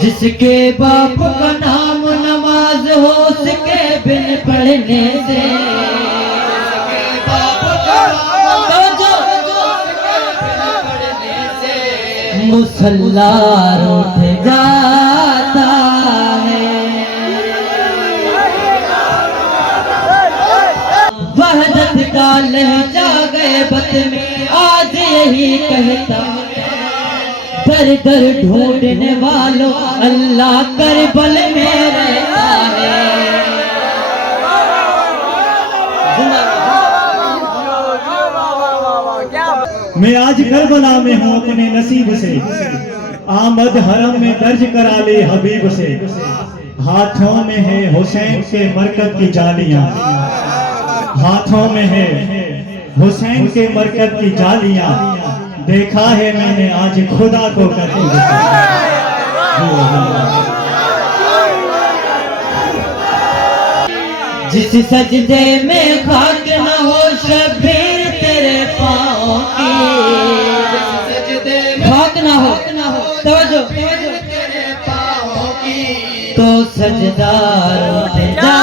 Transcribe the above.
जिसके बाप का नाम नमाज हो उसके बिन पढ़ने से, मुसल्ला उठ जाता है। वहदत का लहजा गैबत में आज यही कहता है, दर दर ढूंढने वालों अल्लाह करबल में रहता है। मैं आज करबला में हूँ अपने नसीब से, आमद हरम में दर्ज करा ले हबीब से। हाथों में है हुसैन के मरकत की जालियां, हाथों में है हुसैन के मरकत की जालियां। देखा है मैंने आज खुदा को करती। जिस सजदे में खाक न हो शबीर तेरे पाँव की, खाक न हो तवज्जो तेरे पाँव की, तो सजदा उठ जा